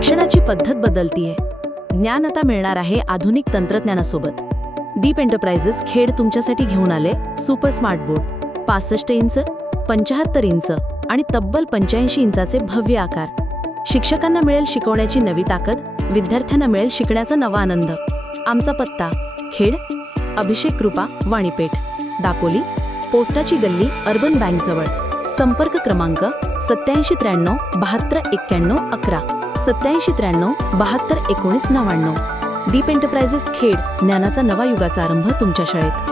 शिक्षणाची पद्धत बदलतीये। ज्ञान आता मिळणार आहे आधुनिक तंत्रज्ञानासोबत। दीप एंटरप्राइजेस खेड तुमच्यासाठी घेऊन आले super smart board 65 inch, 75 inch आणि तब्बल 85 इंचाचे भव्य आकार। शिक्षकांना मिळेल शिकवण्याची नवी ताकद, विद्यार्थ्यांना मिळेल शिकण्याचा नवा आनंद। आमचा पत्ता खेड, अभिषेक कृपा वाणीपेठ, दापोली, पोस्टाची गल्ली, अर्बन बँक जवळ। संपर्क क्रमांक 8793 72 91 11, 8793 72 19 99। दीप एंटरप्राइजेस खेड, ज्ञानाचा नवा युगाचा आरंभ तुमच्या शाळेत।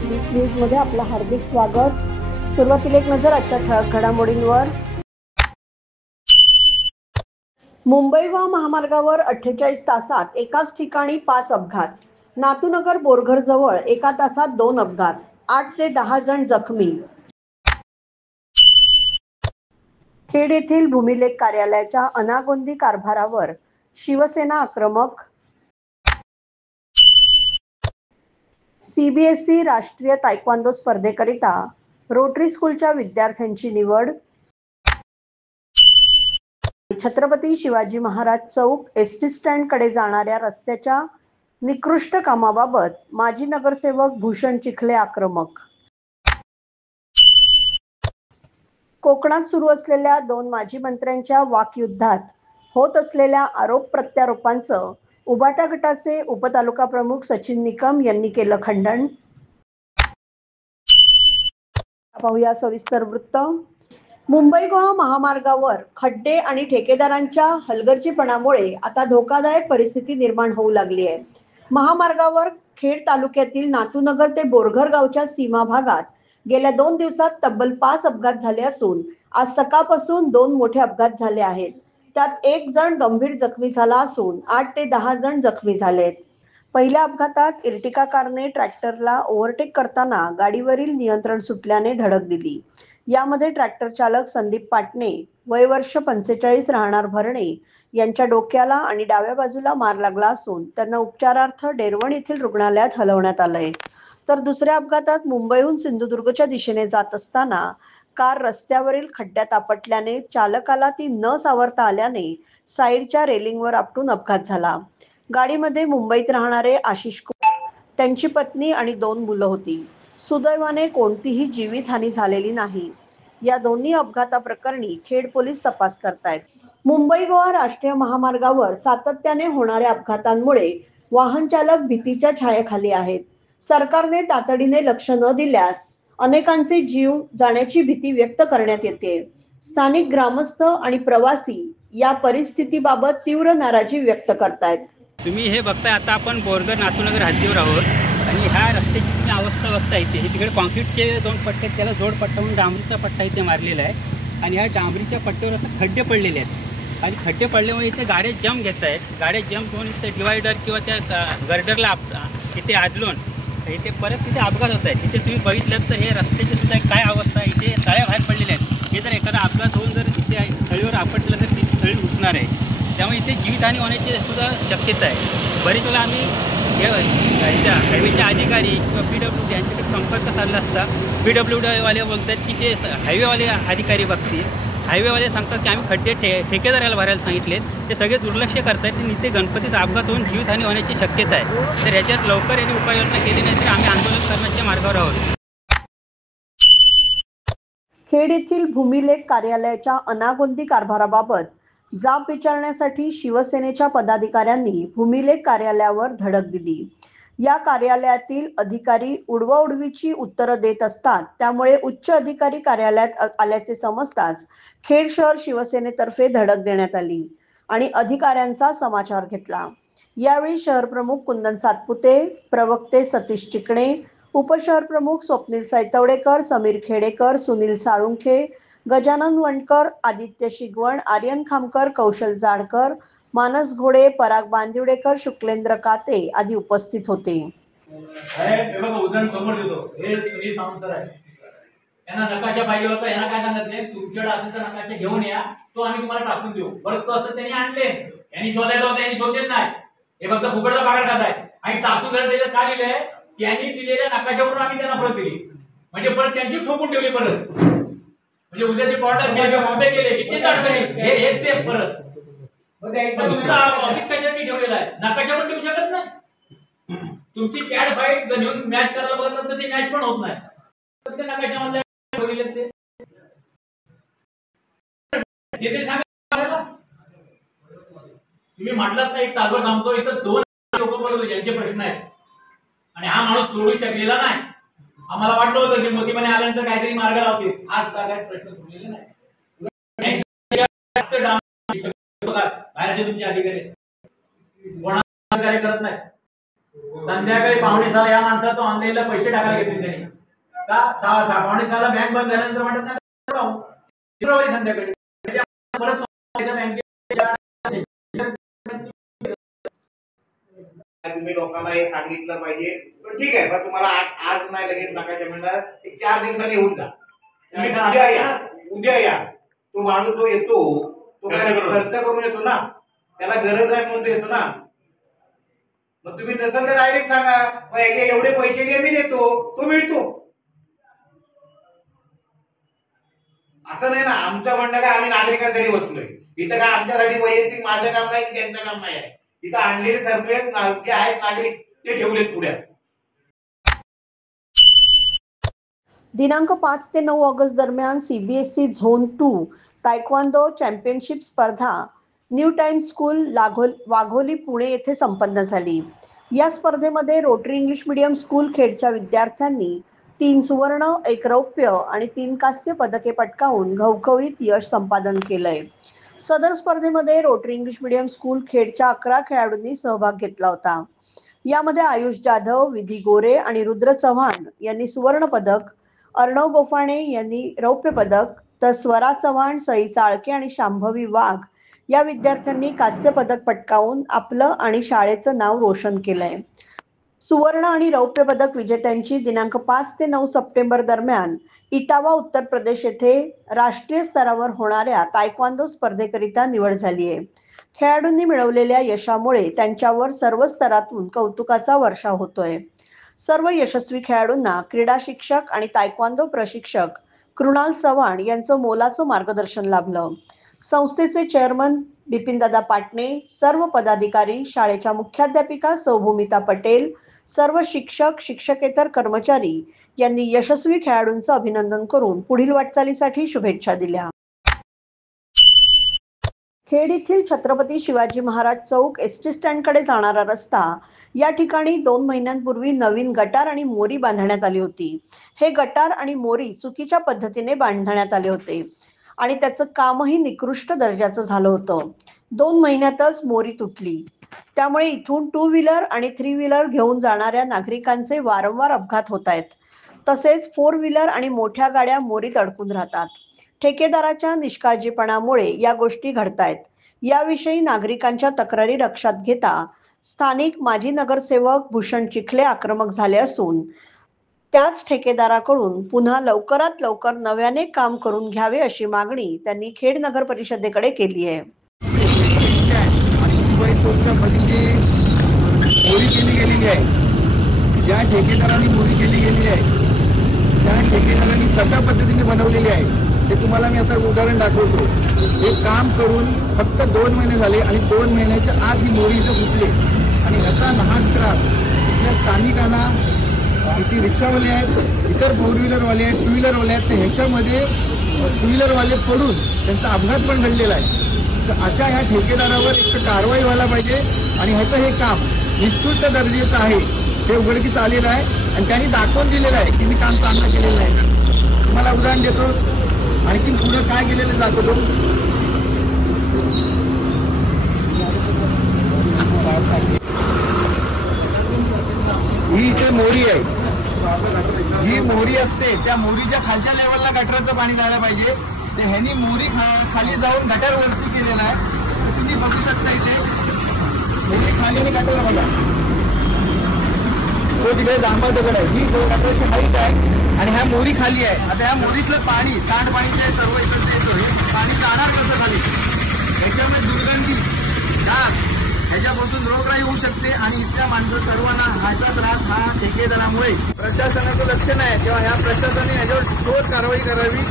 दीप न्यूज मध्ये आपलं हार्दिक स्वागत। सुरुवातीला एक नजर आजच्या ठळक घडामोडींवर। मुंबई व महामार्गावर 48 तासात एकाच ठिकाणी 5 अपघात। नातूनगर बोरघर जवळ एका तासात 2 अपघात, 8 ते 10 जण जखमी। खेड येथील भूमिलेख कार्यालयाच्या अनागोंदी कारभारावर शिवसेना आक्रमक। सीबीएसई राष्ट्रीय तायक्वांदो स्पर्धेकरिता रोटरी स्कूलच्या विद्यार्थ्यांची निवड। छत्रपती शिवाजी महाराज चौक एसटी स्टँड कडे जाणाऱ्या रस्त्याच्या निकृष्ट कामाबाबत माजी नगरसेवक भूषण चिखले आक्रमक। कोकणात सुरू असलेल्या 2 माजी मंत्र्यांच्या वाकयुद्धात होत असलेल्या आरोप प्रत्यारोपांचं उबाटा गटाचे उपतालुका प्रमुख सचिन निकम यांनी केलं खंडन। पाहूया सविस्तर वृत्त। मुंबई गोवा महामार्गावर खड्डे आणि ठेकेदारांच्या हलगर्जीपणामुळे आता धोकादायक परिस्थिती निर्माण होऊ लागली आहे। महामार्गावर खेड तालुक्यातील नातूनगर ते बोरघर गावच्या सीमा भागात गेल्या 2 दिवसात तब्बल 5 अपघात झाले असून आज सकाळपासून 2 मोठे अपघात झाले आहेत। त्यात 1 जण गंभीर जखमी झाला असून 8 ते 10 जण जखमी झालेत। पहिल्या अपघातात इर्टिका कारने ट्रॅक्टरला ओव्हरटेक करताना गाडीवरील नियंत्रण सुटल्याने धडक दिली। यामध्ये ट्रॅक्टर चालक संदीप पाटणे वय वर्ष 45 राहणार भरणे यांच्या डोक्याला आणि डाव्या बाजूला मार लागला असून त्यांना उपचारार्थ डेरवण येथील रुग्णालयात हलवण्यात आलंय। तर दुसऱ्या अपघातात मुंबईहून सिंधुदुर्गच्या दिशेने जात असताना कार रस्त्यावरील खड्ड्यात आपटल्याने चालकाला ती न सावरता आल्याने साईडच्या रेलिंगवर आपटून अपघात झाला। गाडीमध्ये मुंबईत राहणारे आशिष कुमार, त्यांची पत्नी आणि 2 मुलं होती। सुदैवाने कोणतीही जीवितहानी झालेली नाही। या दोन्ही अपघाताप्रकरणी खेड पोलीस तपास करतायत। मुंबई गोवा राष्ट्रीय महामार्गावर सातत्याने होणाऱ्या अपघातांमुळे वाहन चालक भीतीच्या छायेखाली आहेत। सरकारने तातडीने लक्ष न दिल्यास अनेकांचे जीव जाण्याची भीती व्यक्त करण्यात येते। स्थानिक ग्रामस्थ आणि प्रवासी या परिस्थितीबाबत तीव्र नाराजी व्यक्त करतायत। तुम्ही हे बघताय, आता आपण बोरघर नातूनगर हद्दीवर आहोत आणि ह्या रस्त्याची तुम्ही अवस्था बघता इथे तिकडे कॉन्क्रीटचे 2 पट्टे, त्याला जोडपट्टा म्हणून डांबरीचा पट्टा इथे मारलेला आहे आणि ह्या डांबरीच्या पट्ट्यावर आता खड्डे पडलेले आहेत आणि खड्डे पडल्यामुळे इथे गाड्या जम घेत आहेत। गाड्या जम होऊन इथे डिवायडर किंवा त्या गर्डरला इथे आदलून इथे परत तिथे अपघात होत आहेत। इथे तुम्ही बघितलं तर हे रस्त्याची सुद्धा काय अवस्था आहे, इथे तळ्या बाहेर पडलेल्या आहेत। हे जर एखादा अपघात होऊन जर इथे तळीवर आपटलं तर ती तळी उठणार आहे, त्यामुळे इथे जीवितहानी होण्याची सुद्धा शक्यता आहे। बरेच वेळा आम्ही हायवेचे अधिकारी किंवा PWD यांच्याकडे संपर्क साधला असता PWD वाले बोलतात की ते हायवेवाले अधिकारी बघतील, हायवेवाले सांगतात की आम्ही खड्डे ठेकेदाराला भरायला सांगितलेत, ते सगळे दुर्लक्ष करतात आणि इथे गणपतीचा अपघात होऊन जीवितहानी होण्याची शक्यता आहे। तर याच्यात लवकर यांनी उपाययोजना केली नाही तर आम्ही आंदोलन करण्याच्या मार्गावर आहोत। खेड येथील भूमिलेख कार्यालयाच्या अनागोंदी कारभाराबाबत जाब विचारण्यासाठी शिवसेनेच्या पदाधिकाऱ्यांनी भूमिलेख कार्यालयावर धडक दिली। या कार्यालयातील अधिकारी उडवाउडवीची उत्तरं देत असतात, त्यामुळे उच्च अधिकारी कार्यालयात आल्याचे समजताच खेड शहर शिवसेनेतर्फे धडक देण्यात आली आणि अधिकाऱ्यांचा समाचार घेतला। यावेळी शहर प्रमुख कुंदन सातपुते, प्रवक्ते सतीश चिकणे, उपशहर प्रमुख स्वप्नील सैतवडेकर, समीर खेडेकर, सुनील साळुंखे, गजानन वणकर, आदित्य शिगवण, आर्यन खामकर, कौशल जाडकर, मानस घोडे, पराग बांदिवडेकर, शुक्लेंद्र काते आदी उपस्थित होते। हे बघा उदाहरण समोर देतो. हे सुनील सावंत सर आहे. यांना नकाशा पाहिजे होता. यांना काय सांगितले, तुमच्याकडे असेल तर नकाशा घेऊन या, तो आम्ही तुम्हाला टाकून देऊ. परत तो असं त्यांनी आणले. यांनी शोधायला होता, यांनी शोधलेत नाही. हे फक्त फुकटचा पगार खात आहे. आणि टाकून दिलं त्याच्यात काय लिहिलंय, त्यांनी दिलेल्या नकाशावरून आम्ही त्यांना परत दिली. म्हणजे परत त्यांची ठोकून ठेवली परत. म्हणजे उद्या ते कोर्टात उभे केले की ते अडचणी हे सेफ परत. तुमचा ऑफिस कशासाठी ठेवलेला आहे, नकाशावर ठेवू शकत नाही. तुमची कॅड फाईट घेऊन मॅच करायला बघत तर ते मॅच पण होत नाही. ते नकाशामध्ये ठेवलेले ते सांगा. तुम्ही म्हटलात ना एक तासभर थांबतो, इथं 2 लोक बोलवतो ज्यांचे प्रश्न आहेत आणि हा माणूस सोडू शकलेला नाही. आम्हाला वाटलं होतं की मोदीपणे आल्यानंतर काहीतरी मार्ग लावतील. आज काय प्रश्न सुटलेले नाही. बाहेरचे तुमचे अधिकारी कोणाला अधिकारी करत नाही. संध्याकाळी 5:45 या माणसाला तो ऑनलाईनला पैसे टाकायला घेतले त्यांनी का 5:45 बँक बंद झाल्यानंतर म्हणत नाही फेब्रुवारी संध्याकाळी परत तुम्ही लोकांना हे सांगितलं पाहिजे. पण ठीक आहे, पण तुम्हाला आज नाही लगेच नकाशा मिळणार. एक 4 दिवसांनी येऊन जा. उद्या या. तो माणूस जो येतो तो काय खर्च करून येतो ना, त्याला गरज आहे म्हणून येतो ना. मग तुम्ही नसेल तर डायरेक्ट सांगा एवढे पैसे घे मी देतो, तो मिळतो. असं नाही ना. आमचं म्हणणं काय, आम्ही नागरिकांसाठी बसलोय इथं. काय आमच्यासाठी वैयक्तिक माझं काम नाही की त्यांचं काम नाही आहे. इथं आणलेले सर्व जे आहेत नागरिक ते ठेवलेत पुढ्यात. दिनांक 5 ते 9 ऑगस्ट दरम्यान CBSE झोन 2 तायक्वांदो चॅम्पियनशिप स्पर्धा new time school Wagholi Pune येथे संपन्न झाली. या स्पर्धेमध्ये रोटरी इंग्लिश मीडियम स्कूल खेडच्या विद्यार्थ्यांनी 3 सुवर्ण, 1 रौप्य आणि 3 कांस्य पदके पटकावून घवघवीत यश संपादन केलंय. सदर स्पर्धेमध्ये रोटरी इंग्लिश मीडियम स्कूल खेडच्या 11 खेळाडूंनी सहभाग घेतला होता. यामध्ये आयुष जाधव, विधी गोरे आणि रुद्र चव्हाण यांनी सुवर्ण पदक, अर्णव गोफाणे यांनी रौप्य पदक, तर स्वरा चव्हाण, सई चाळके आणि शांभवी वाघ या विद्यार्थ्यांनी कांस्य पदक पटकावून आपलं आणि शाळेचं नाव रोशन केलंय. सुवर्ण आणि रौप्य पदक विजेत्यांची दिनांक 5 ते 9 सप्टेंबर दरम्यान इटावा उत्तर प्रदेश येथे राष्ट्रीय स्तरावर होणाऱ्या तायक्वांदो स्पर्धेकरिता निवड झाली आहे. खेळाडूंनी मिळवलेल्या यशामुळे त्यांच्यावर सर्व स्तरातून कौतुकाचा वर्षाव होतोय. सर्व यशस्वी खेळाडूंना क्रीडा शिक्षक आणि तायक्वांदो प्रशिक्षक कृणाल चव्हाण यांचं मोलाचं मार्गदर्शन लाभलं. संस्थेचे चेअरमन बिपिनदादा पाटणे, सर्व पदाधिकारी, शाळेच्या मुख्याध्यापिका सौभूमिता पटेल, सर्व शिक्षक, शिक्षकेतर कर्मचारी यांनी यशस्वी खेळाडूंचं अभिनंदन करून पुढील वाटचालीसाठी शुभेच्छा दिल्या. खेड येथील छत्रपती शिवाजी महाराज चौक एसटी स्टँडकडे जाणारा रस्ता या ठिकाणी 2 महिन्यांपूर्वी नवीन गटार आणि मोरी बांधण्यात आली होती. हे गटार आणि मोरी चुकीच्या पद्धतीने बांधण्यात आले होते आणि त्याचं कामही निकृष्ट दर्जाचं झालं होतं. 2 महिन्यातच मोरी तुटली. त्यामुळे इथून 2 व्हीलर आणि 3 व्हीलर घेऊन जाणाऱ्या नागरिकांचे वारंवार अपघात होत आहेत. तसेच 4 व्हीलर आणि मोठ्या गाड्या मोरीत अडकून राहतात. ठेकेदाराच्या निष्काळजीपणामुळे या गोष्टी घडतायत. याविषयी नागरिकांच्या तक्रारी लक्षात घेता स्थानिक माजी नगरसेवक भूषण चिखले आक्रमक झाले असून त्याच ठेकेदाराकडून पुन्हा लवकरात लवकर नव्याने काम करून घ्यावे अशी मागणी त्यांनी खेड नगर परिषदेकडे केली आहे. मोरी केली गेलेली आहे, ज्या ठेकेदारांनी मोरी केली गेलेली आहे त्या ठेकेदारांनी कशा पद्धतीने बनवलेली आहे ते तुम्हाला मी आता उदाहरण दाखवतो. हे काम करून फक्त 2 महिने झाले आणि 2 महिन्याच्या आत ही मोरी इथं फुटली आणि ह्याचा लहान त्रास इथल्या स्थानिकांना, इथे रिक्षावाले आहेत, इतर 4 व्हीलरवाले आहेत, 2 व्हीलरवाले आहेत, तर ह्याच्यामध्ये 2 व्हीलरवाले पडून त्यांचा अपघात पण घडलेला आहे. तर अशा ह्या ठेकेदारावर एक कारवाई व्हायला पाहिजे आणि ह्याचं हे काम निकृष्ट दर्जाचं आहे हे उघडकीस आलेलं आहे आणि त्यांनी दाखवून दिलेलं आहे की मी काम चांगलं केलेलं आहे. तुम्हाला उदाहरण देतो, आणखी पुढे काय केलेलं दाखवतो. ही इथे मोरी आहे. जी मोरी असते त्या मोरीच्या खालच्या लेवलला गटाराचं पाणी जायला पाहिजे. ते ह्यांनी मोरी खाली जाऊन गटार वरती केलेला आहे. तुम्ही बघू शकता इथे मोरी खाली आणि गटार बघा. तो तिकडे जांभळ दगड आहे, ही 2 मीटरची हाईट आहे आणि ह्या मोरी खाली आहे. आता ह्या मोरीतलं पाणी, सांडपाणी जे सर्व इकडचं येतो, हे पाणी जाणार कसं खाली? याच्यामुळे दुर्गंधी, डास, ह्याच्यापासून रोगराई होऊ शकते आणि इथल्या माणसं सर्वांना ह्याचा त्रास हा ठेकेदारामुळे. प्रशासनाचं लक्ष नाही तेव्हा ह्या प्रशासनाने ह्याच्यावर ठोस कारवाई करावी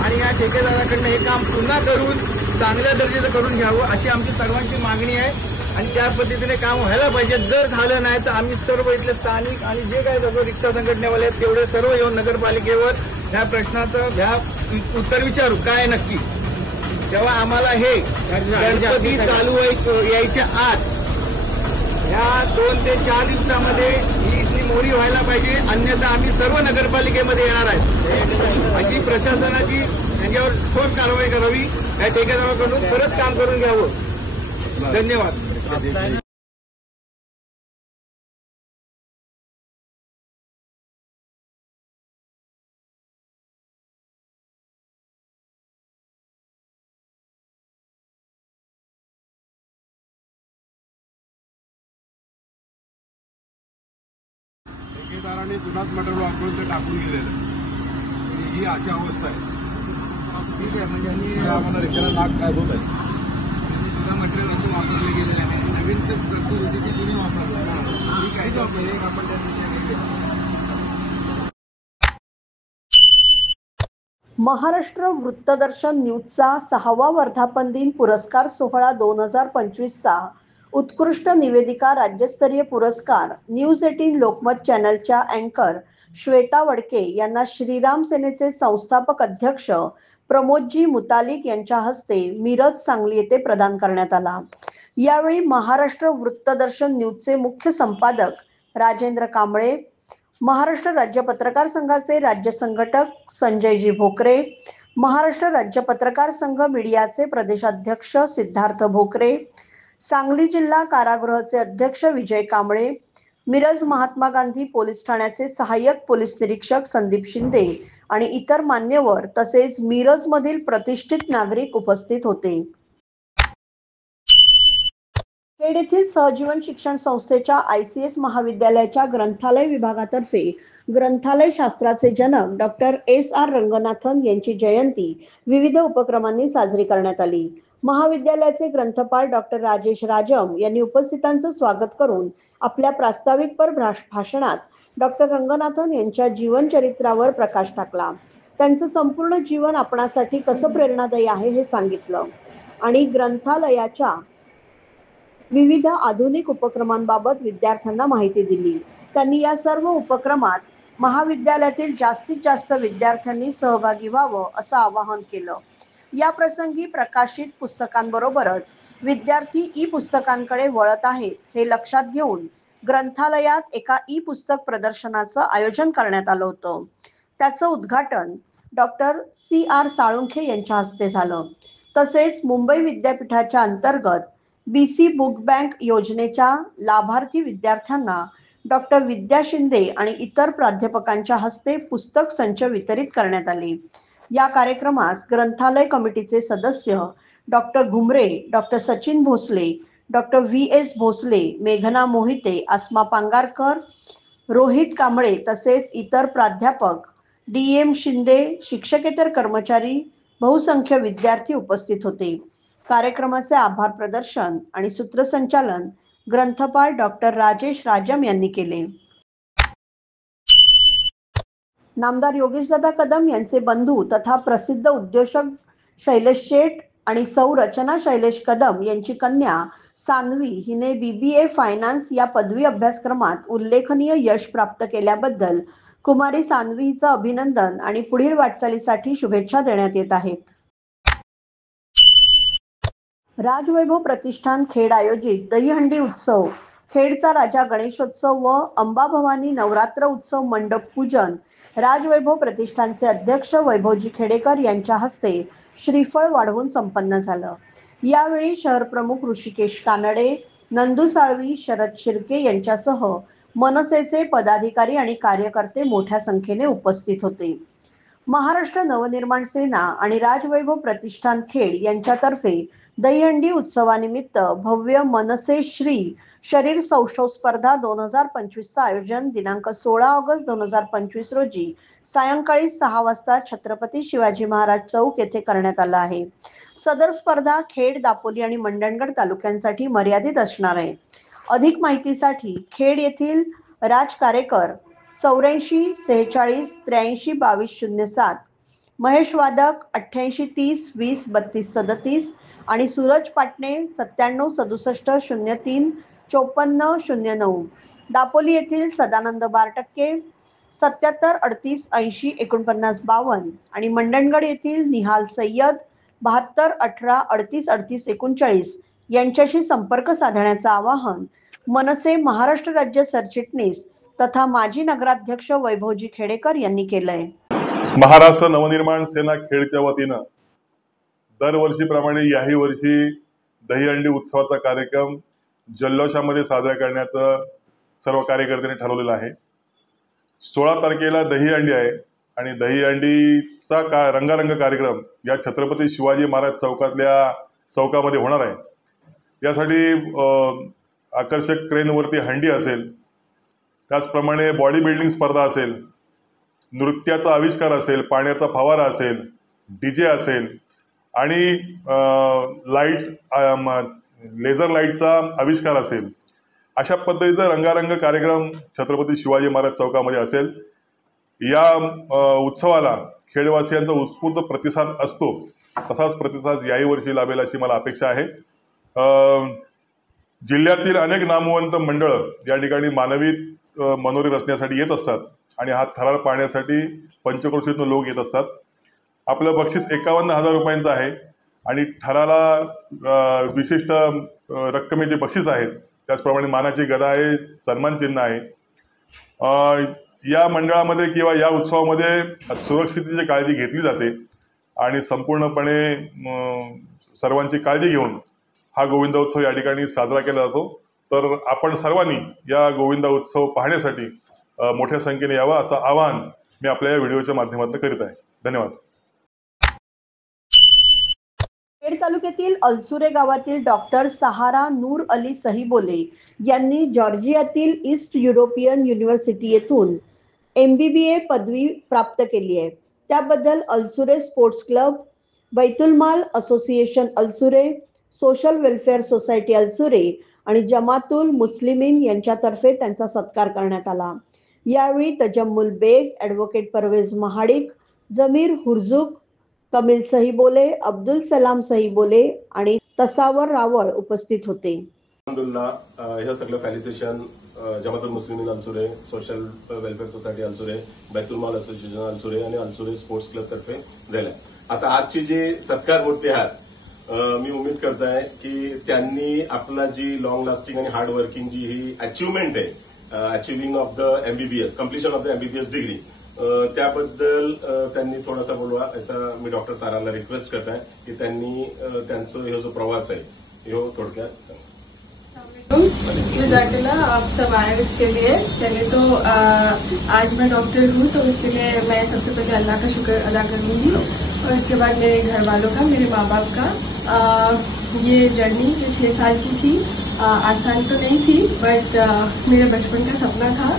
आणि या ठेकेदाराकडनं हे काम पुन्हा करून चांगल्या दर्जाचं करून घ्यावं अशी आमची सर्वांची मागणी आहे आणि त्या पद्धतीने काम व्हायला पाहिजे. जर झालं नाही तर आम्ही सर्व इथले स्थानिक आणि जे काही सर्व रिक्षा संघटनेवाले आहेत तेवढे सर्व येऊन नगरपालिकेवर ह्या प्रश्नाचं उत्तर विचारू काय नक्की. तेव्हा आम्हाला हे गणपती चालू यायच्या आत ह्या 2 ते 4 दिवसामध्ये ही इथली मोरी व्हायला पाहिजे, अन्यथा आम्ही सर्व नगरपालिकेमध्ये येणार आहेत. अशी प्रशासनाची यांच्यावर ठोस कारवाई करावी, या ठेकेदाराकडून परत काम करून घ्यावं. धन्यवाद. ठेकेदाराने जुनाच मटेरियल वापरून ते टाकून गेलेलं आहे. ही अशी अवस्था आहे. ठीक आहे, म्हणजे यांनी आम्हाला रिक्षाला नाक काय होत आहे. जुना मटेरियल अजून वापरले गेलेलं आहे, नवीन तरतूद होती ती जुनी वापरली. ठीक आहे, आपण त्या विषयाकडे महाराष्ट्र वृत्तदर्शन न्यूजचा 6वा वर्धापन दिन पुरस्कार सोहळा 2025चा उत्कृष्ट निवेदिका राज्यस्तरीय पुरस्कार न्यूज 18 लोकमत चॅनलच्या अँकर श्वेता वडके यांना श्रीराम सेनेचे संस्थापक अध्यक्ष प्रमोदजी मुतालिक यांच्या हस्ते मिरज सांगली येथे प्रदान करण्यात आला. यावेळी महाराष्ट्र वृत्तदर्शन न्यूजचे मुख्य संपादक राजेंद्र कांबळे, महाराष्ट्र राज्य पत्रकार संघाचे राज्य संघटक संजयजी भोकरे, महाराष्ट्र राज्य पत्रकार संघ मीडियाचे प्रदेशाध्यक्ष सिद्धार्थ भोकरे, सांगली जिल्हा कारागृहाचे अध्यक्ष विजय कांबळे, मिरज महात्मा गांधी पोलीस ठाण्याचे सहाय्यक पोलीस निरीक्षक संदीप शिंदे आणि इतर मान्यवर तसेच मिरज मधील प्रतिष्ठित नागरिक उपस्थित होते. खेड येथील सहजीवन शिक्षण संस्थेच्या ICS महाविद्यालयाच्या ग्रंथालय विभागातर्फे ग्रंथालय शास्त्राचे जनक डॉक्टर SR रंगनाथन यांची जयंती विविध उपक्रमांनी साजरी करण्यात आली. महाविद्यालयाचे ग्रंथपाल डॉक्टर राजेश राजम यांनी उपस्थितांचं स्वागत करून आपल्या प्रास्ताविकपर भाषणात डॉक्टर रंगनाथन यांच्या जीवनचरित्रावर प्रकाश टाकला. त्यांचं संपूर्ण जीवन आपणासाठी कसं प्रेरणादायी आहे हे सांगितलं आणि ग्रंथालयाच्या विविध आधुनिक उपक्रमांबाबत विद्यार्थ्यांना माहिती दिली. त्यांनी या सर्व उपक्रमात महाविद्यालयातील जास्तीत जास्त विद्यार्थ्यांनी सहभागी व्हावं असं आवाहन केलं. या प्रसंगी प्रकाशित पुस्तकांबरोबरच विद्यार्थी ई-पुस्तकांकडे वळत आहेत हे लक्षात घेऊन ग्रंथालयात एका ई-पुस्तक प्रदर्शनाचं आयोजन करण्यात आलं होतं. त्याचं उद्घाटन डॉक्टर CR साळुंखे यांच्या हस्ते झालं. तसेच मुंबई विद्यापीठाच्या अंतर्गत BC बुक बँक योजनेच्या लाभार्थी विद्यार्थ्यांना डॉक्टर विद्या शिंदे आणि इतर प्राध्यापकांच्या हस्ते पुस्तक संच वितरित करण्यात आले. या कार्यक्रमास ग्रंथालय कमिटीचे सदस्य doctor Ghumare, doctor Sachin Bhosale, doctor VS Bhosale, मेघना मोहिते, आसमा पांगारकर, रोहित कांबळे तसेच इतर प्राध्यापक, DM शिंदे, शिक्षकेतर कर्मचारी, बहुसंख्य विद्यार्थी उपस्थित होते. कार्यक्रमाचे आभार प्रदर्शन आणि सूत्रसंचालन ग्रंथपाल डॉक्टर राजेश राजम यांनी केले. नामदार योगेशदादा कदम यांचे बंधू तथा प्रसिद्ध उद्योजक शैलेश शेठ आणि सौ रचना शैलेश कदम यांची कन्या सान्वी हिने BBA फायनान्स या पदवी अभ्यासक्रमात उल्लेखनीय यश प्राप्त केल्याबद्दल कुमारी सान्वी हिचं अभिनंदन आणि पुढील वाटचालीसाठी शुभेच्छा देण्यात येत आहेत. राजवैभव प्रतिष्ठान खेड आयोजित दहीहंडी उत्सव, खेडचा राजा गणेशोत्सव व अंबाभवानी नवरात्र उत्सव मंडप पूजन राजवैभव प्रतिष्ठानचे अध्यक्ष वैभवजी खेडेकर यांच्या हस्ते श्रीफळ वाढवून संपन्न झालं. यावेळी शहर प्रमुख ऋषिकेश कानडे, नंदू साळवी, शरद शिर्के यांच्यासह मनसेचे पदाधिकारी आणि कार्यकर्ते मोठ्या संख्येने उपस्थित होते. महाराष्ट्र नवनिर्माण सेना आणि राजवैभव प्रतिष्ठान खेड यांच्यातर्फे दहीहंडी उत्सवानिमित्त भव्य मनसे श्री शरीर सौष्ठव स्पर्धा 2025चं आयोजन दिनांक 16 ऑगस्ट 2025 रोजी सायंकाळी 6 वाजता छत्रपती शिवाजी महाराज चौक येथे करण्यात आलं आहे. सदर स्पर्धा खेड, दापोली आणि मंडणगड तालुक्यांसाठी मर्यादित असणार आहे. अधिक माहितीसाठी खेड येथील राज कारेकर 84 46 83 22 07, महेश वादक 88 30 20 32 37 आणि सूरज पाटणे 97 67 03 54 09, दापोली येथील सदानंद बारटक्के 77 38 80 49 52 आणि मंडणगड येथील निहाल सय्यद 72 18 38 38 39 यांच्याशी संपर्क साधण्याचं आवाहन मनसे महाराष्ट्र राज्य सरचिटणीस तथा माजी नगराध्यक्ष वैभवजी खेडेकर यांनी केलंय. महाराष्ट्र नवनिर्माण सेना खेडच्या वतीनं दरवर्षीप्रमाणे याही वर्षी दहीहंडी उत्सवाचा कार्यक्रम जल्लोषामध्ये साजरा करण्याचं सर्व कार्यकर्त्यांनी ठरवलेलं आहे. 16 तारखेला दहीहंडी आहे आणि दहीहंडीचा रंगारंग कार्यक्रम या छत्रपती शिवाजी महाराज चौकामध्ये होणार आहे. यासाठी आकर्षक क्रेनवरती हंडी असेल, त्याचप्रमाणे बॉडी बिल्डिंग स्पर्धा असेल, नृत्याचा आविष्कार असेल, पाण्याचा फवारा असेल, डीजे असेल आणि लेझर लाईटचा आविष्कार असेल. अशा पद्धतीचा रंगारंग कार्यक्रम छत्रपती शिवाजी महाराज चौकामध्ये असेल. या उत्सवाला खेडवासियांचा उत्स्फूर्त प्रतिसाद असतो, तसाच प्रतिसाद याही वर्षी लाभेल अशी मला अपेक्षा आहे. जिल्ह्यातील अनेक नामवंत मंडळ या ठिकाणी मानवी मनोरे रचण्यासाठी येत असतात आणि हा थरार पाहण्यासाठी पंचक्रोशीतून लोक येत असतात. आपलं बक्षीस 51,000 रुपयांचं आहे आणि थराला विशिष्ट रक्कमेचे बक्षीस आहेत. त्याचप्रमाणे मानाची गदा आहे, सन्मान चिन्ह आहे. या मंडळामध्ये किंवा या उत्सवामध्ये सुरक्षिततेची काळजी घेतली जाते आणि संपूर्णपणे सर्वांची काळजी घेऊन हा गोविंद उत्सव या ठिकाणी साजरा केला जातो. तर आपण सर्वांनी या गोविंद उत्सव पाहण्यासाठी मोठ्या संख्येने यावा असं आवाहन मी आपल्या या व्हिडिओच्या माध्यमातून करीत आहे. धन्यवाद. खेड तालुक्यातील अल्सुरे गावातील डॉक्टर सहारा नूर अली सहीबोले यांनी जॉर्जियातील ईस्ट युरोपियन युनिव्हर्सिटी येथून MBBA पदवी प्राप्त केली आहे. त्याबद्दल Alsure sports club, Baitulmal association Alsure, social welfare society Alsure आणि जमातुल मुस्लिमीन यांच्यातर्फे त्यांचा सत्कार करण्यात आला. यावेळी तजम्मुल बेग, ॲडव्होकेट परवेज महाडिक, जमीर हुरजुक, कमिल सहीबोले, अब्दुल सलाम सहीबोले आणि तसावर रावळ उपस्थित होते. अल्हम्दुलिल्लाह हे सगळं felicitation Jamatul Muslimeen Alsure, social welfare society Alsure, Baitulmal association Alsure आणि अल्सुरे स्पोर्ट्स क्लब तर्फे झालं. आता आजची जी सत्कार मूर्ती आहात, मी उमेद करताय की त्यांनी आपला जी लॉंग लास्टिंग आणि हार्ड वर्किंग जी ही अचिव्हमेंट आहे, achieving of the MBBS, completion of the MBBS degree, त्याबद्दल त्यांनी थोडासा बोलवा असं मी डॉक्टर साराला रिक्वेस्ट करताय की त्यांनी त्यांचा हे जो प्रवास आहे हे थोडक्यात सांगा. जजाकल्ला आप सब आए इसके लिए। पहले तो आज मैं डॉक्टर हूँ तो इसके लिए मैं सबसे पहले अल्लाह का शुक्र अदा करूंगी और इसके बाद मेरे घर वालों का, मेरे माँ बाप का। ये जर्नी जो 6 साल की थी आसान तो नहीं थी, बट मेरे बचपन का सपना था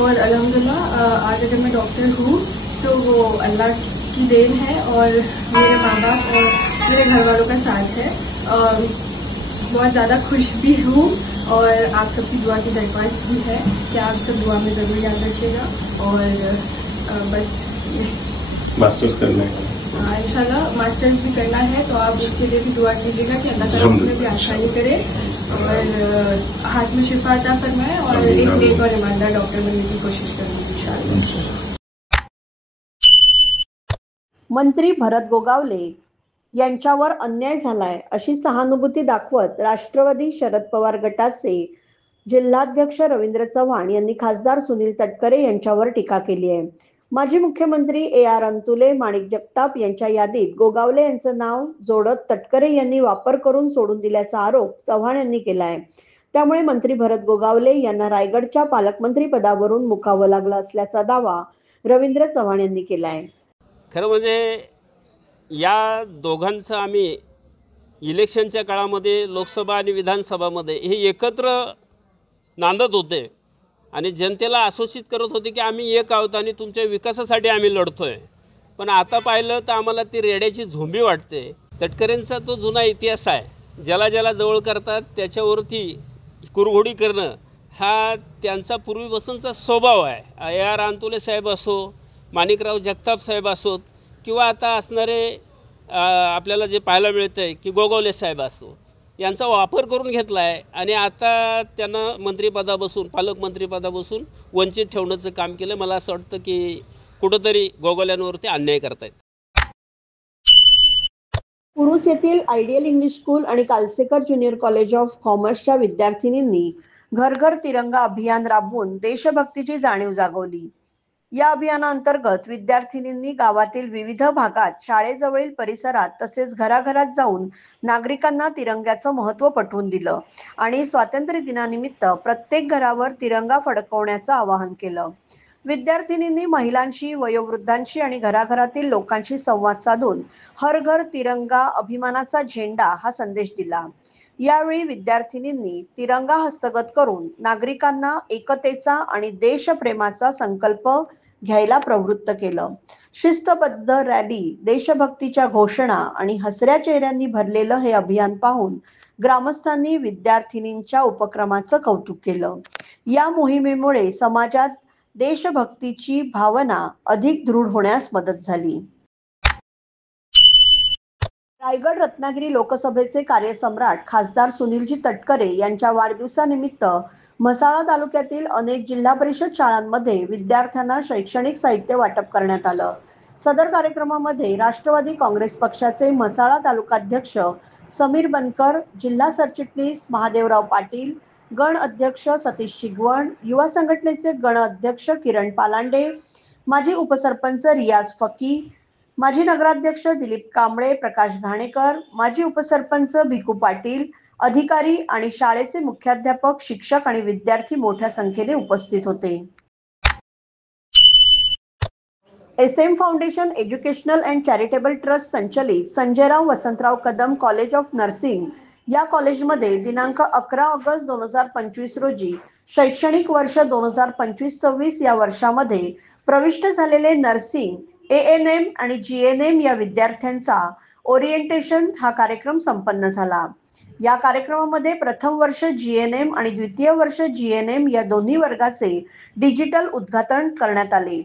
और अल्हम्दुलिल्लाह आज अगर मैं डॉक्टर हूँ तो वो अल्लाह की देन है और मेरे माँ बाप और मेरे घर वालों का साथ है। बहुत ज़्यादा खुश भी हूँ और आप सबकी दुआ की दरख्वास्त भी है कि आप सब दुआ में ज़रूर याद रखिएगा। और बस मास्टर्स करना है, इंशाल्लाह मास्टर्स भी करना है, तो आप इसके लिए भी दुआ कीजिएगा कि अल्लाह ताला उसमें भी आसानी करे और हाथ में शिफा अता फरमाए और एक नेक और ईमानदार डॉक्टर बनने की कोशिश करूँगी इंशाल्लाह। मंत्री भरत गोगावले यांच्यावर अन्याय झालाय अशी सहानुभूती दाखवत राष्ट्रवादी शरद पवार गटाचे जिल्हाध्यक्ष रवींद्र चव्हाण यांनी खासदार सुनील तटकरे यांच्यावर टीका केली आहे। माजी मुख्यमंत्री AR अंतुले, माणिक जगताप यांच्या यादीत गोगावले यांचं नाव जोडत तटकरे यांनी वापर करून सोडून दिल्याचा आरोप चव्हाण यांनी केला आहे। त्यामुळे मंत्री भरत गोगावले यांना रायगडच्या पालकमंत्री पदावरून मुकावं लागलं असल्याचा दावा रवींद्र चव्हाण यांनी केला आहे। खरं म्हणजे या दोघांचं आम्ही इलेक्शनच्या काळामध्ये लोकसभा आणि विधानसभामध्ये हे एकत्र नांदत होते आणि जनतेला आश्वासित करत होते की आम्ही एक आहोत आणि तुमच्या विकासासाठी आम्ही लढतो आहे. पण आता पाहिलं तर आम्हाला ती रेड्याची झोंबी वाटते. तटकरेंचा तो जुना इतिहास आहे. ज्याला ज्याला जवळ करतात त्याच्यावरती कुरघोडी करणं हा त्यांचा पूर्वीपासूनचा स्वभाव आहे. A.R. अंतुले साहेब असो, माणिकराव जगताप साहेब असोत किंवा आता असणारे आपल्याला जे पाहायला मिळतं आहे की गोगवले साहेब असो, यांचा वापर करून घेतला आहे आणि आता त्यांना मंत्रिपदापासून पालकमंत्रीपदापासून वंचित ठेवण्याचं काम केलं. मला असं वाटतं की कुठंतरी गोगवल्यांवरती अन्याय करतायत. पुरुष येथील आयडियल इंग्लिश स्कूल आणि कालसेकर ज्युनियर कॉलेज ऑफ कॉमर्सच्या विद्यार्थिनींनी घर घर तिरंगा अभियान राबवून देशभक्तीची जाणीव जागवली. या अभियानाअंतर्गत विद्यार्थिनींनी गावातील विविध भागात, शाळेजवळील परिसरात तसेच घराघरात जाऊन नागरिकांना तिरंग्याचं महत्त्व पटवून दिलं आणि स्वातंत्र्य दिनानिमित्त प्रत्येक घरावर तिरंगा फडकवण्याचं आवाहन केलं. विद्यार्थिनींनी महिलांशी, वयोवृद्धांशी आणि घराघरातील लोकांशी संवाद साधून हर घर तिरंगा अभिमानाचा झेंडा हा संदेश दिला. यावेळी विद्यार्थिनींनी तिरंगा हस्तगत करून नागरिकांना एकतेचा आणि देशप्रेमाचा संकल्प घ्यायला प्रवृत्त केलं. शिस्तबद्ध रॅली, देशभक्तीच्या घोषणा आणि हसऱ्या चेहऱ्यांनी भरलेलं हे अभियान पाहून ग्रामस्थांनी विद्यार्थिनींच्या उपक्रमाचं कौतुक केलं. या मोहिमेमुळे समाजात देशभक्तीची भावना अधिक दृढ होण्यास मदत झाली. रायगड रत्नागिरी लोकसभेचे कार्यसम्राट खासदार सुनीलजी तटकरे यांच्या वाढदिवसानिमित्त म्हसाळा तालुक्यातील अनेक जिल्हा परिषद शाळांमध्ये विद्यार्थ्यांना शैक्षणिक साहित्य वाटप करण्यात आलं. सदर कार्यक्रमामध्ये राष्ट्रवादी काँग्रेस पक्षाचे म्हसाळा तालुकाध्यक्ष समीर बनकर, जिल्हा सरचिटणीस महादेवराव पाटील, गण अध्यक्ष सतीश शिगवण, युवा संघटनेचे गण अध्यक्ष किरण पालांडे, माजी उपसरपंच रियाज फकी, माजी नगराध्यक्ष दिलीप कांबळे, प्रकाश घाणेकर, माजी उपसरपंच भिकू पाटील, अधिकारी आणि शाळेचे मुख्याध्यापक, शिक्षक आणि विद्यार्थी मोठ्या संख्येने उपस्थित होते. SM foundation educational and charitable trust संचलित Sanjayrao Vasantrao Kadam college of nursing या कॉलेजमध्ये दिनांक 11 ऑगस्ट 2025 रोजी शैक्षणिक वर्ष 2025-26 या वर्षामध्ये प्रविष्ट झालेले नर्सिंग, ANM आणि GNM या विद्यार्थ्यांचा ओरिएंटेशन हा कार्यक्रम संपन्न झाला. या कार्यक्रमामध्ये प्रथम वर्ष GNM आणि द्वितीय वर्ष GNM या दोन्ही वर्गाचे डिजिटल उद्घाटन करण्यात आले.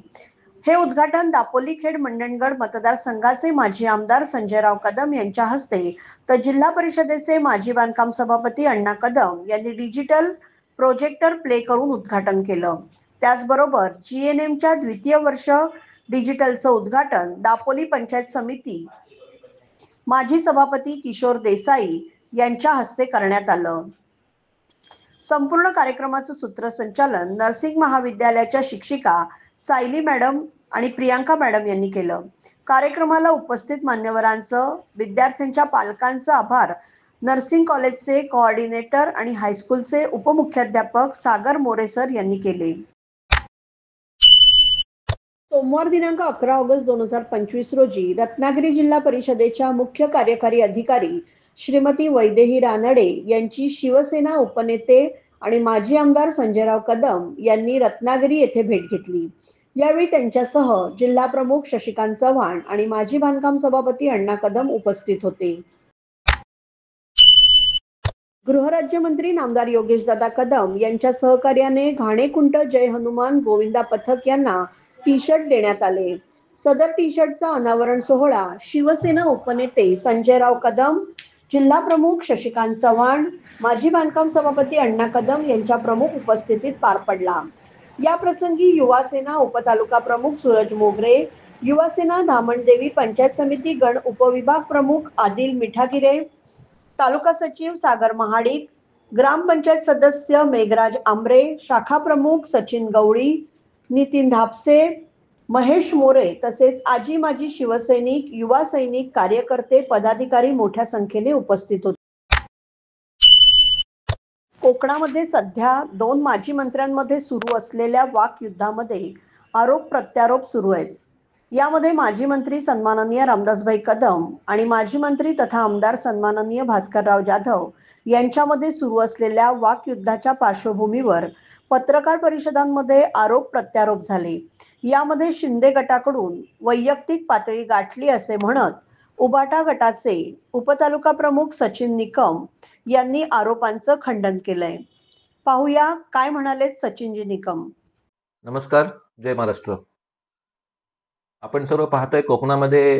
हे उद्घाटन दापोली खेड मंडणगड मतदारसंघाचे माजी आमदार संजयराव कदम यांच्या हस्ते तर जिल्हा परिषदेचे माजी बांधकाम सभापती अण्णा कदम यांनी डिजिटल प्रोजेक्टर प्ले करून उद्घाटन केलं. त्याचबरोबर GNMच्या द्वितीय वर्ष डिजिटलचं उद्घाटन दापोली पंचायत समिती माजी सभापती किशोर देसाई यांच्या हस्ते करण्यात आलं. संपूर्ण कार्यक्रमाचं सूत्रसंचालन नर्सिंग महाविद्यालयाच्या शिक्षिका सायली मॅडम आणि प्रियांका मॅडम यांनी केलं. कार्यक्रमाला उपस्थित मान्यवरांचं, विद्यार्थ्यांच्या पालकांचं आभार नर्सिंग कॉलेजचे कोऑर्डिनेटर आणि हायस्कूलचे उपमुख्याध्यापक सागर मोरे सर यांनी केले. सोमवार दिनांक 11 ऑगस्ट 2025 रोजी रत्नागिरी जिल्हा परिषदेच्या मुख्य कार्यकारी अधिकारी श्रीमती वैदेही रानडे यांची शिवसेना उपनेते आणि माजी आमदार संजयराव कदम यांनी रत्नागिरी येथे भेट घेतली. यावेळी त्यांच्यासह जिल्हा प्रमुख शशिकांत चव्हाण आणि माजी बांधकाम सभापती अण्णा कदम उपस्थित होते. गृहराज्यमंत्री नामदार योगेशदादा कदम यांच्या सहकार्याने घाणेकुंट जय हनुमान गोविंदा पथक यांना टी-शर्ट देण्यात आले. सदर टी-शर्टचा अनावरण सोहळा शिवसेना उपनेते संजयराव कदम, जिल्हा प्रमुख शशिकांत चव्हाण, माजी बांधकाम सभापती अण्णा कदम यांच्या प्रमुख उपस्थितीत पार पडला. या प्रसंगी युवा सेना उपतालुका प्रमुख सूरज मोगरे, युवा सेना धामणदेवी पंचायत समिती गण उपविभाग प्रमुख आदिल मिठागिरे, तालुका सचिव सागर महाडिक, ग्रामपंचायत सदस्य मेघराज आंबरे, शाखा प्रमुख सचिन गवळी, नितीन धापसे, महेश मोरे तसेच आजी माजी शिवसैनिक, युवा सैनिक, कार्यकर्ते, पदाधिकारी मोठ्या संख्येने उपस्थित होते. कोकणामध्ये सध्या 2 माजी मंत्र्यांमध्ये सुरू असलेल्या वाकयुद्धामध्ये आरोप प्रत्यारोप सुरू आहेत. यामध्ये माजी मंत्री सन्माननीय रामदासभाई कदम आणि माजी मंत्री तथा आमदार सन्माननीय भास्करराव जाधव यांच्यामध्ये सुरू असलेल्या वाकयुद्धाच्या पार्श्वभूमीवर पत्रकार परिषदांमध्ये आरोप प्रत्यारोप झाले. यामध्ये शिंदे गटाकडून वैयक्तिक पातळी गाठली असे म्हणत उबाटा गटाचे उपतालुका प्रमुख सचिन निकम यांनी आरोपांचं खंडन केलंय. पाहूया काय म्हणाले सचिनजी निकम. नमस्कार, जय महाराष्ट्र. आपण सर्व पाहतोय कोकणामध्ये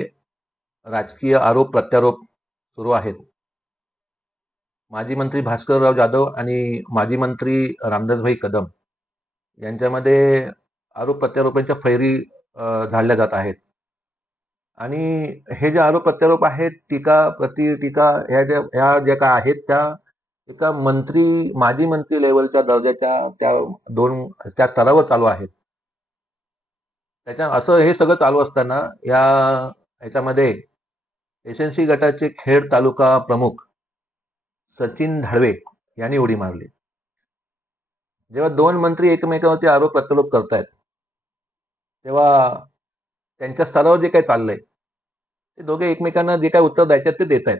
राजकीय आरोप प्रत्यारोप सुरू आहेत. माजी मंत्री भास्करराव जाधव आणि माजी मंत्री रामदासभाई कदम यांच्यामध्ये आरोप प्रत्यारोपांच्या फैरी झाडल्या जात आहेत. आणि हे जे आरोप प्रत्यारोप आहेत, टीका प्रतिटीका ह्या ज्या काय आहेत त्या एका माजी मंत्री लेवलच्या दर्जाच्या त्या स्तरावर चालू आहेत. असं हे सगळं चालू असताना याच्यामध्ये एसएनसी गटाचे खेड तालुका प्रमुख सचिन ढाळवे यांनी उडी मारली. जेव्हा दोन मंत्री एकमेकांवरती आरोप प्रत्यारोप करतायत तेव्हा त्यांच्या स्तरावर जे काही चाललंय ते दोघे एकमेकांना जे काही उत्तर द्यायचे ते देत आहेत.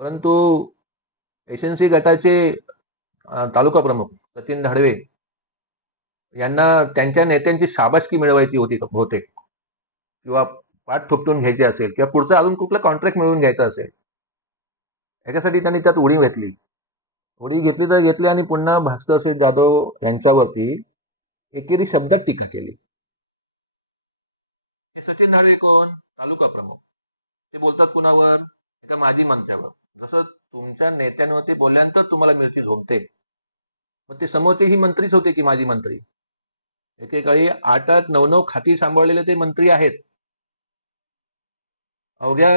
परंतु एसएनसी गटाचे तालुका प्रमुख सचिन ढाळवे यांना त्यांच्या नेत्यांची शाबासकी मिळवायची होती बहुतेक, किंवा पाठ थोपटून घ्यायची असेल, किंवा पुढचं अजून कुठलं कॉन्ट्रॅक्ट मिळवून घ्यायचं असेल, याच्यासाठी त्यांनी त्यात उडी घेतली तर घेतली आणि पुन्हा भास्करसिंह जाधव यांच्यावरती एकेरी शब्दात टीका केली. सचिन ढाळवे कोण? तालुका प्रमुख. ते बोलतात कुणावर? त्या माजी मंत्र्यावर. तसं तुमच्या नेत्यांवरती बोलल्यानंतर तुम्हाला मिरची झोपते. मग ते समोरचे ही मंत्रीच होते की माजी मंत्री. एकेकाळी 8-8, 9-9 खाती सांभाळलेले ते मंत्री आहेत. अवघ्या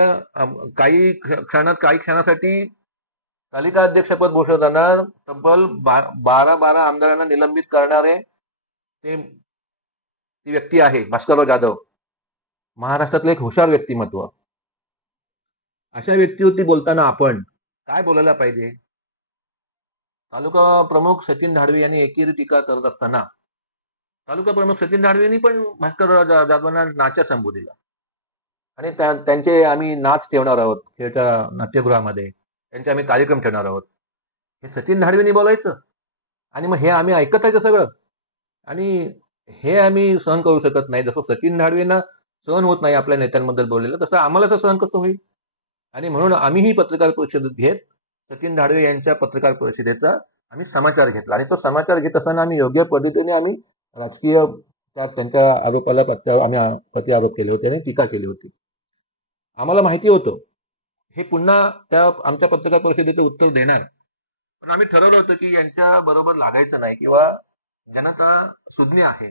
काही क्षणासाठी तालिका अध्यक्षपद भूषवताना तब्बल 12 आमदारांना निलंबित करणारे ती व्यक्ती आहे भास्करराव जाधव. महाराष्ट्रातलं एक हुशार व्यक्तिमत्व. अशा व्यक्तीवरती बोलताना आपण काय बोलायला पाहिजे? तालुका प्रमुख सचिन ढाळवे यांनी एकेरी टीका करत असताना तालुका प्रमुख सचिन ढाळवे यांनी पण भास्करराव जाधवांना नाचा संबोधिला आणि त्यांचे आम्ही नाच ठेवणार आहोत खेळच्या नाट्यगृहामध्ये, त्यांचे आम्ही कार्यक्रम ठेवणार आहोत, हे सचिन ढाळवेंनी बोलायचं. आणि मग हे आम्ही ऐकत आहे सगळं, आणि हे आम्ही सहन करू शकत नाही. जसं सचिन ढाळवेंना सहन होत नाही आपल्या नेत्यांबद्दल बोललेलं, तसं आम्हाला असं सहन कसं होईल? आणि म्हणून आम्ही ही पत्रकार परिषद घेत सचिन ढाळवे यांच्या पत्रकार परिषदेचा आम्ही समाचार घेतला. आणि तो समाचार घेत असताना आम्ही योग्य पद्धतीने आम्ही राजकीय त्यांच्या आरोपाला आम्ही प्रतिआरोप केले होते आणि टीका केली होती. आम्हाला माहिती होतं हे पुन्हा त्या आमच्या पत्रकार परिषदेचं उत्तर देणार, पण आम्ही ठरवलं होतं की यांच्या बरोबर लागायचं नाही, किंवा जनता सुज्ञ आहे.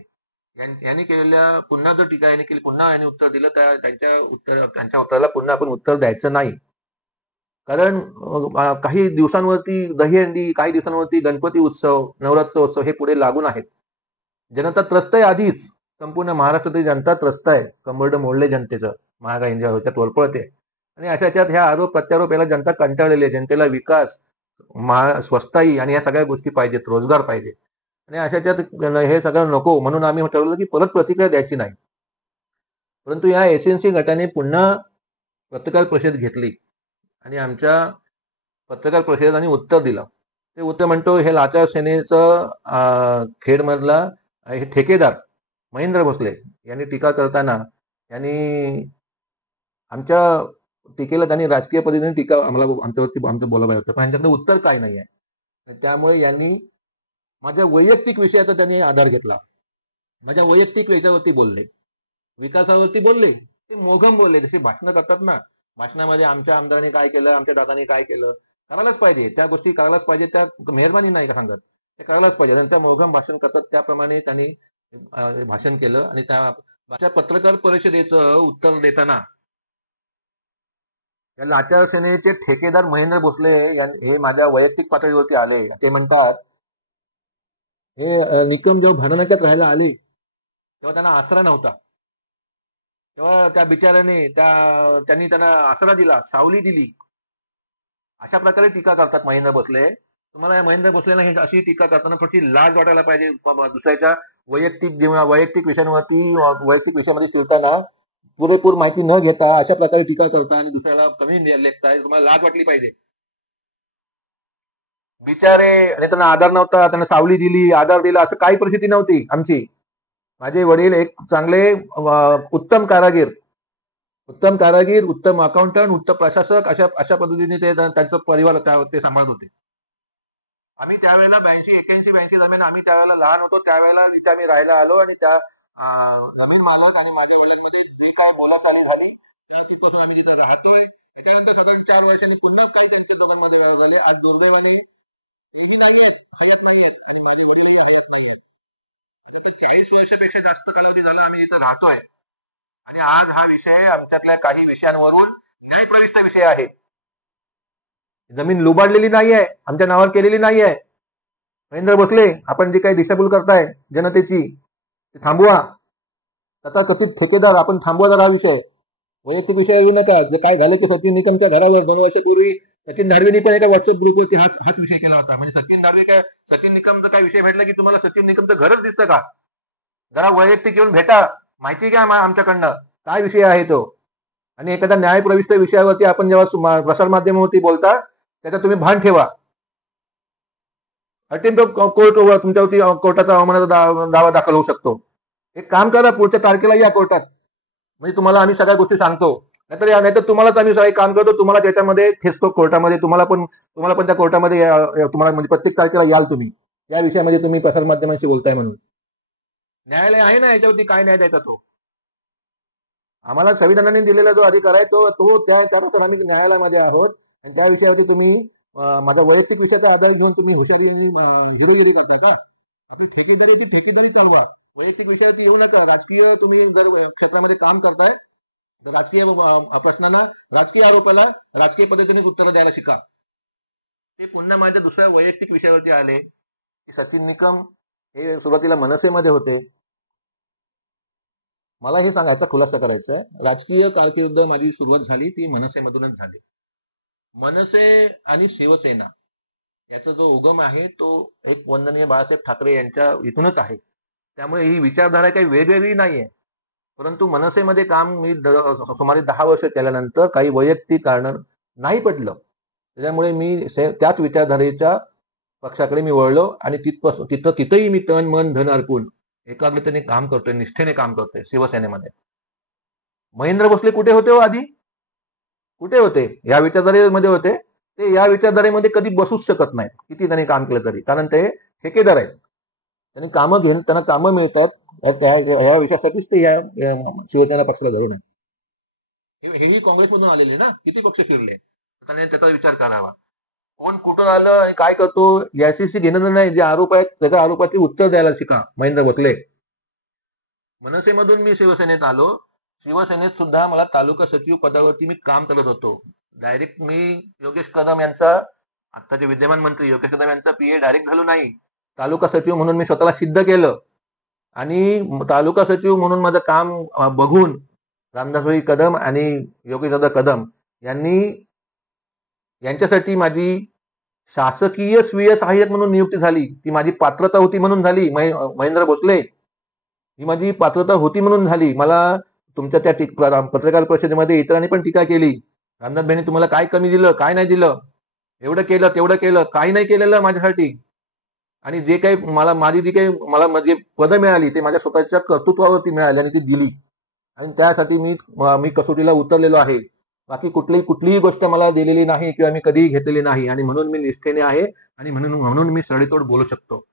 यांनी केलेल्या पुन्हा जर टीका यांनी केली, पुन्हा यांनी उत्तर दिलं तर त्यांच्या उत्तराला पुन्हा आपण उत्तर द्यायचं नाही. कारण काही दिवसांवरती दहीहंडी, काही दिवसांवरती गणपती उत्सव, नवरात्र उत्सव हे पुढे लागून आहेत. जनता त्रस्त आहे. आधीच संपूर्ण महाराष्ट्रातील जनता त्रस्त आहे. कंबरडं मोडले जनतेचं, महागाईच्या तोडपळते. आणि अशाच्यात ह्या आरोप प्रत्यारोप याला जनता कंटाळलेली आहे. जनतेला विकास, स्वस्ताई आणि या सगळ्या गोष्टी पाहिजेत, रोजगार पाहिजे. आणि अशाच्यात हे सगळं नको, म्हणून आम्ही ठरवलं की परत प्रतिक्रिया द्यायची नाही. परंतु या एसएनसी गटाने पुन्हा पत्रकार परिषद घेतली आणि आमच्या पत्रकार परिषदेत उत्तर दिलं. ते उत्तर म्हणतो, हे लाचार सेनेचं खेडमधला हे ठेकेदार महेंद्र भोसले यांनी टीका करताना यांनी आमच्या टीकेला त्यांनी राजकीय पद्धतीने टीका आमच्यावरती बोलावं होतं, पण यांच्याकडे उत्तर काय नाही आहे. त्यामुळे यांनी माझ्या वैयक्तिक विषयाचा त्यांनी आधार घेतला. माझ्या वैयक्तिक विषयावरती बोलले, विकासावरती बोलले, ते मोघम बोलले. जसे भाषणं करतात ना, भाषणामध्ये आमच्या आमदारांनी काय केलं, आमच्या दादांनी काय केलं, करायलाच पाहिजे, त्या गोष्टी करायलाच पाहिजे, त्या मेहरबानी नाही का सांगत, ते करायलाच पाहिजे. आणि त्या मोघम भाषण करतात त्याप्रमाणे त्यांनी भाषण केलं. आणि त्या पत्रकार परिषदेचं उत्तर देताना या लाचार सेनेचे ठेकेदार महेंद्र भोसले हे माझ्या वैयक्तिक पातळीवरती आले. ते म्हणतात, हे निकम जेव्हा भांडणाच्यात राहायला आले तेव्हा त्यांना आसरा नव्हता, तेव्हा त्या बिचाऱ्याने त्यांनी त्यांना आसरा दिला, सावली दिली. अशा प्रकारे टीका करतात महेंद्र भोसले. तुम्हाला या महेंद्र भोसलेला अशी टीका करताना थोडी लाज वाटायला पाहिजे. दुसऱ्याच्या वैयक्तिक विषयामध्ये शिरताना पुरेपूर माहिती न घेता अशा प्रकारे टीका करता आणि दुसऱ्याला कमी लेखताय, तुम्हाला लाज वाटली पाहिजे. बिचारे, आणि त्यांना आधार नव्हता, त्यांना सावली दिली, आधार दिला, असं काही परिस्थिती नव्हती आमची. माझे वडील एक चांगले उत्तम कारागीर, उत्तम अकाउंटंट, उत्तम प्रशासक, अशा अशा पद्धतीने ते त्यांचा परिवार ते सांभाळत होते. आम्ही त्यावेळेला 81 दरम्यान, आम्ही त्यावेळेला लहान होतो, त्यावेळेला तिथे आम्ही राहायला आलो आणि त्या जमीन मालक आणि माझ्या वडिलांमध्ये जी काय बोलाचाली झाली तिथून आम्ही तिथे राहतोय. त्याच्यानंतर साधारण 4 वर्षाला पुन्हा काल त्यांच्या दोघांमध्ये व्यवहार झाले. आज दुर्दैवाने हलत नाहीये आणि माझे वडील हलत नाहीये. 40 वर्षापेक्षा जास्त कालावधी झाला आम्ही तिथे राहतोय आणि आज हा विषय आमच्यातल्या काही विषयांवरून न्यायप्रविष्ट विषय आहे. जमीन लुबाडलेली नाहीये, आमच्या नावावर केलेली नाहीये. महेंद्र भोसले, आपण जी काही दिशाभूल करताय जनतेची, ती थांबवा. तथाकथित ठेकेदार आपण थांबवा जरा हा विषय. वैयक्तिक विषय येऊ नका. जे काय झालं ते सचिन निकमच्या घरावर 2 वर्षापूर्वी सचिन धाडवेनी पण एका व्हॉट्सअप ग्रुपवरती हाच विषय केला होता. म्हणजे सचिन निकमचा काय विषय भेटला की तुम्हाला सचिन निकमचं घरच दिसतं का? जरा वैयक्तिक येऊन भेटा, माहिती घ्या आमच्याकडनं काय विषय आहे तो. आणि एखाद्या न्यायप्रविष्ट विषयावरती आपण जेव्हा प्रसारमाध्यमावरती बोलता त्याचा तुम्ही भान ठेवा. अटेम्प्ट कोर्ट तुमच्यावरती कोर्टाचा अवमानाचा दावा दाखल होऊ शकतो. एक काम करा, पुढच्या तारखेला या कोर्टात, म्हणजे तुम्हाला आम्ही सगळ्या गोष्टी सांगतो. नाहीतर तुम्हालाच आम्ही सगळे काम करतो, तुम्हाला त्याच्यामध्ये ठेचतो कोर्टामध्ये. तुम्हाला पण त्या कोर्टामध्ये तुम्हाला म्हणजे प्रत्येक तारखेला याल तुम्ही या विषयामध्ये, तुम्ही प्रसारमाध्यमांशी बोलताय म्हणून. न्यायालय आहे ना याच्यावरती, काय न्याय द्यायचा तो. आम्हाला संविधानाने दिलेला जो अधिकार आहे तो त्यानुसार आम्ही न्यायालयामध्ये आहोत. आणि त्या विषयावरती तुम्ही माझा वैयक्तिक विषयाचा आधार घेऊन तुम्ही हुशारी आणि हिरोगिरी करता का? आपली ठेकेदारी चालवा, वैयक्तिक विषयावरती येऊ नका. राजकीय तुम्ही जर क्षेत्रामध्ये काम करताय तर राजकीय प्रश्नांना, राजकीय आरोपाला राजकीय पद्धतीने उत्तरं द्यायला शिका. ते पुन्हा माझ्या दुसऱ्या वैयक्तिक विषयावरती आले की सचिन निकम हे सुरुवातीला मनसेमध्ये होते. मला हे सांगायचा खुलासा करायचा आहे, राजकीय कारकीर्द माझी सुरुवात झाली ती मनसेमधूनच झाली. मनसे आणि शिवसेना याचा जो उगम आहे तो एक वंदनीय बाळासाहेब ठाकरे यांच्या इथूनच आहे. त्यामुळे ही विचारधारा काही वेगवेगळी नाहीये. परंतु मनसेमध्ये काम मी सुमारे 10 वर्ष केल्यानंतर काही वैयक्तिक कारण नाही पडलं, त्याच्यामुळे मी त्याच विचारधारेच्या पक्षाकडे मी वळलो आणि तिथंही मी तन मन धन अर्पून एकाग्रतेने काम करतोय, निष्ठेने काम करतोय शिवसेनेमध्ये. महेंद्र भोसले कुठे होते हो आधी? कुठे होते? या विचारधारेमध्ये होते. ते या विचारधारेमध्ये कधी बसूच शकत नाहीत किती त्यांनी काम केलं तरी, कारण ते ठेकेदार आहेत. त्यांनी त्यांना कामं मिळत आहेत. या विषयासाठीच ते या शिवसेना पक्षाला धरून आहे. हेही काँग्रेसमधून आलेले ना, किती पक्ष फिरले, त्याने त्याचा विचार करावा. कोण कुठून आलं आणि काय करतो याच्याशी घेणं नाही. जे आरोप आहेत त्याच्या आरोपाची उत्तर द्यायला शिका महेंद्र भोसले. मनसेमधून मी शिवसेनेत आलो. शिवसेनेत सुद्धा मला तालुका सचिव पदावरती मी काम करत होतो. डायरेक्ट मी योगेश कदम यांचा, आत्ताचे विद्यमान मंत्री योगेश कदम यांचा PA डायरेक्ट झालो नाही. तालुका सचिव म्हणून मी स्वतःला सिद्ध केलं आणि तालुका सचिव म्हणून माझं काम बघून रामदासभाई कदम आणि योगेशदादा कदम यांच्यासाठी माझी शासकीय स्वीय सहाय्यक म्हणून नियुक्ती झाली. ती माझी पात्रता होती म्हणून झाली. महेंद्र भोसले, ही माझी पात्रता होती म्हणून झाली. मला तुमच्या त्या पत्रकार परिषदेमध्ये इतरांनी पण टीका केली, रामदास भाईंनी तुम्हाला काय कमी दिलं, काय नाही दिलं, एवढं केलं तेवढं केलं, काही नाही केलेलं माझ्यासाठी. आणि जे काही मला म्हणजे पदं मिळाली ते माझ्या स्वतःच्या कर्तृत्वावरती मिळाली आणि ती दिली. आणि त्यासाठी मी कसोटीला उतरलेलो आहे. बाकी कुठलीही गोष्ट मला दिलेली नाही किंवा मी कधीही घेतलेली नाही. आणि म्हणून मी निष्ठेने आहे आणि म्हणून मी सडेतोड बोलू शकतो.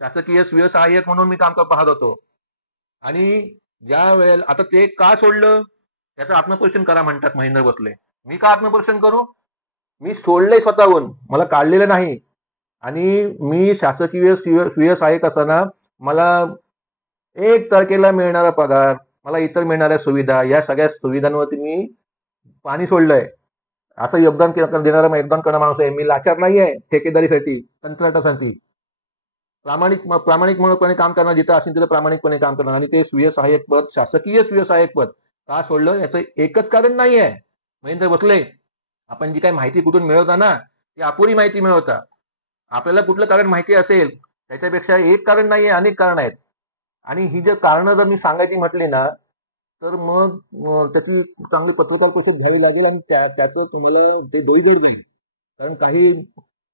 शासकीय स्वीय सहाय्यक म्हणून मी काम पाहत होतो. आणि ज्या वेळेला आता ते का सोडलं त्याचं आत्मपरीक्षण करा म्हणतात महेंद्र भोसले. मी का आत्मपरीक्षण करू? मी सोडलंय स्वतःहून, मला काढलेलं नाही. आणि मी शासकीय स्वीय सहाय्यक असताना मला 1 तारखेला मिळणारा पगार, मला इतर मिळणाऱ्या सुविधा, या सगळ्या सुविधांवरती मी पाणी सोडलंय. असं योगदान देणारा करणं माणूस आहे मी. लाचार नाही आहे ठेकेदारीसाठी, कंत्राटासाठी. प्रामाणिकपणे काम करणार, जिथं असेल तिथं प्रामाणिकपणे काम करणार. आणि ते स्वीय सहाय्यक पद, शासकीय स्वीय सहाय्यक पद का सोडलं याचं एकच कारण नाही आहे महेंद्र भोसले. आपण जी काही माहिती कुठून मिळवता ना, ती अपुरी माहिती मिळवता. आपल्याला कुठलं कारण माहिती असेल त्याच्यापेक्षा एक कारण नाहीये, अनेक कारण आहेत. आणि ही जर कारणं जर मी सांगायची म्हटली ना तर मग त्याची चांगली पत्रकार परिषद घ्यावी लागेल आणि त्याचं तुम्हाला ते डोईगड जाईल. कारण काही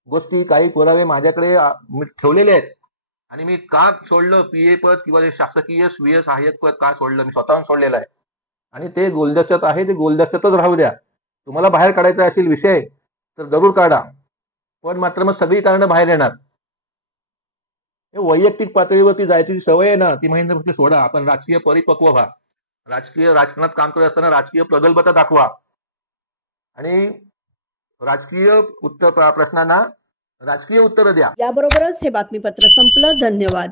गोष्टी, काही पुरावे माझ्याकडे मी ठेवलेले आहेत. आणि मी का सोडलं पीए पद किंवा शासकीय स्वीय सहाय्यक पद का सोडलं, मी स्वतःहून सोडलेलं आहे. आणि ते गोलदस्त्यात आहे, ते गोलदस्त्यातच राहू द्या. तुम्हाला बाहेर काढायचा असेल विषय तर जरूर काढा, पण मात्र मग सगळी कारणं बाहेर येणार. वैयक्तिक पातळीवरती जायची सवय आहे ना, ती महेंद्र भोसले सोडा. आपण राजकीय परिपक्व व्हा, राजकारणात काम करत असताना राजकीय प्रगल्भता दाखवा आणि राजकीय प्रश्नांना राजकीय उत्तरं द्या. याबरोबरच हे बातमीपत्र संपलं. धन्यवाद.